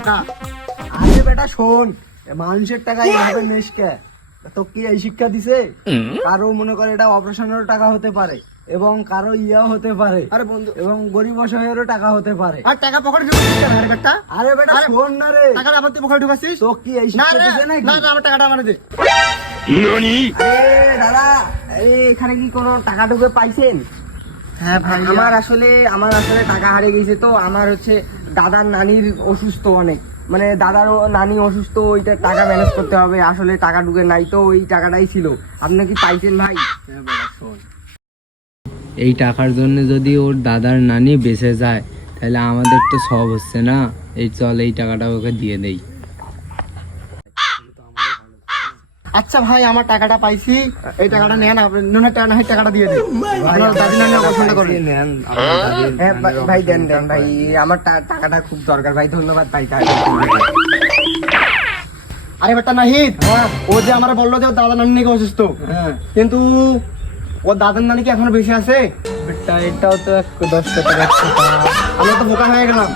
টাকা। আরে বেটা শোন, মানুষের টাকা এইভাবে নেস কে? তো কি এই শিক্ষা দিছে? কারো মনে করে এটা অপারেশনেরও টাকা হতে পারে এবং কারো ইয়া হতে পারে, আরে বন্ধু, এবং গরিব অসহায়েরও টাকা হতে পারে। আর টাকা পকেটে ঢুকাচ্ছিস কেন আরে বেটা? আরে বেটা আরে শোন না রে, টাকাটা আবার তুই পকেটে ঢুকাচ্ছিস? তো কি এই না শিক্ষা রে, দিছে নাকি? না না, আমার টাকাটা আমার দে। আরে দাদা, এখানে কি কোনো টাকা ঢুকে পাইছেন? হ্যাঁ ভাই, আমার আসলে টাকা হারিয়ে গেছে। তো আমার হচ্ছে দাদার নানির অসুস্থ অনেক, মানে দাদারও নানি অসুস্থ, ওইটা টাকা ম্যানেজ করতে হবে। আসলে টাকা ঢুকে নাই, তো ওই টাকাটাই ছিল। আপনি কি পাইছেন ভাই? এই টাকার জন্য যদি ওর দাদার নানি বেঁচে যায় তাহলে আমাদের তো সব হচ্ছে না। এই চল এই টাকাটা ওকে দিয়ে দেই। আচ্ছা ভাই, আমার টাকাটা পাইছি, এই টাকাটা নেন, নুনের টাকা না হয় টাকাটা দিয়ে দিন। আপনার দাদি নানি পছন্দ করেন। হ্যাঁ ভাই, দেন দেন ভাই, আমার টাকাটা খুব দরকার ভাই। ধন্যবাদ ভাই। আরে বেটা নাহিদ, ও যে আমার বললো যে ওর দাদা নানি নাকি অসুস্থ, হ্যাঁ কিন্তু ওর দাদার নানি কি এখনো বেঁচে আছে? এটাও তো 10 টাকা। আমরা তো বোকা হয়ে গেলাম।